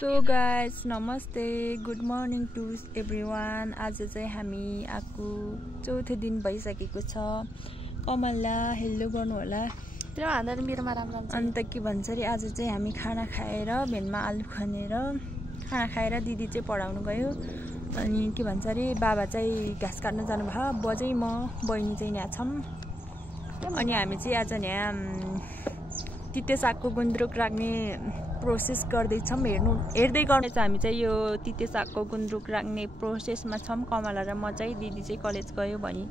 So guys नमस्ते good morning to everyone. आज चाहिँ हामी आएको चौथो दिन भइसकेको छ। कमललाई हेल्लो गर्नु होला। अन्त के भन्छ अरे आज चाहिँ हामी खाना खाएर भेनमा आलु खनेर खाना खाएर दिदी चाहिँ पढाउनु गयो। अनि के भन्छ अरे बाबा चाहिँ घाँस काट्न जानुभयो। बजै म बहिनी चाहिँ यहाँ छौँ। अनि हामी चाहिँ आज यहाँ तिते सागको गुन्द्रुक राख्ने प्रोसेस गर्दैछौँ। हेर्दै गर्नु चाहिँ हामी चाहिँ यो तिते सागको गुन्द्रुक राख्ने प्रोसेसमा छौँ। कमला र म चाहिँ दिदी चाहिँ कलेज गयो भने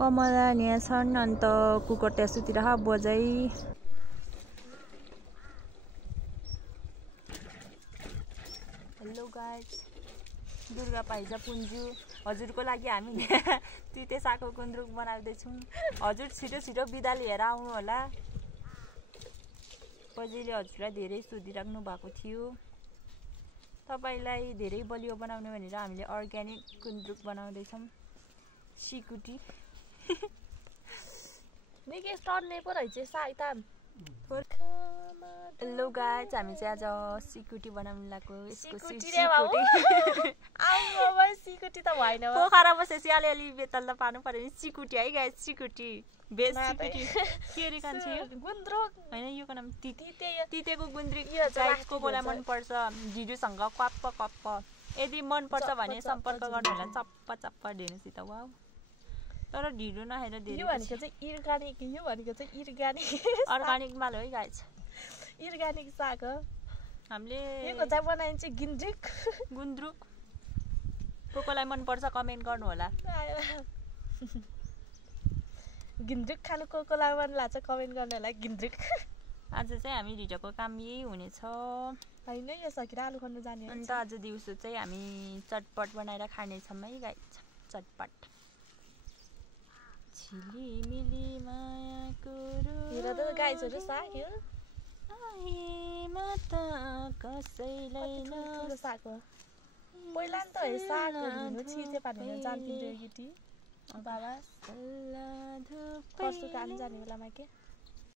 कमला यहाँ छन्। अन्त कुकर त्यहाँ सुतिर बजाइ हेलो गाइज दुर्गा पाइजा पुन्जु हजुरको लागि हामी तिते सागको गुन्द्रुक बनाउँदैछौँ। हजुर छिटो छिटो बिदा लिएर आउनु होला। बजेले हजुरलाई धेरै सोधिराख्नु भएको थियो तपाईलाई धेरै बलियो बनाउने भनेर हामीले अर्ग्यानिक गुन्द्रुक बनाउँदैछौँ। सिकुटी निकै सर्ने पो रहेछ साइताम। हेलो गाइज हामी चाहिँ आज सिकुटी बनाउनु लाग्यो। सिकुटी त भएन पोखरा बसेपछि अलिअलि बेतल त पार्नु पर्यो नि। सिकुटी है गाइज सिकुटी बेस सिकुटी के रे कान्छे यो गुन्द्रुक हैन यो को नाम तितेको गुन्द्रुक। गाइज को कोलाई मन पर्छ भिडियोसँग कप्प कप्प यदि मन पर्छ भने सम्पर्क गर्नु होला। चप्प चप्प ढेनुसित वाउ। तर ढिलो नखाएर धेरै यो भनेको चाहिँ अर्ग्यानिक अर्ग्यानिक माल हो है गाइज। अर्ग्यानिक साग हो। हामीले यो चाहिँ बनाइन्छ गुन्द्रुक को कोलाई मन पर्छ कमेन्ट गर्नु होला। गुन्द्रुक खानु को कोलाई मन लाग्छ कमेन्ट गर्नु होला। गुन्द्रुक आज चाहिँ हामी ढिटोको काम यही हुनेछ हैन। यो सकिरा आलु खन्नु जाने। अन्त आज दिउँसो चाहिँ हामी चटपट बनाएर खानेछौँ है गाइज। चटपट झिलिमिली मायाको हेर त गाइजहरु साग यो कसैलाई साग हो। पहिला नि त हे साग लिनु छिचे पार्ने जान्दिन रे गिटी बाबा कस्तो काम जाने बेलामा के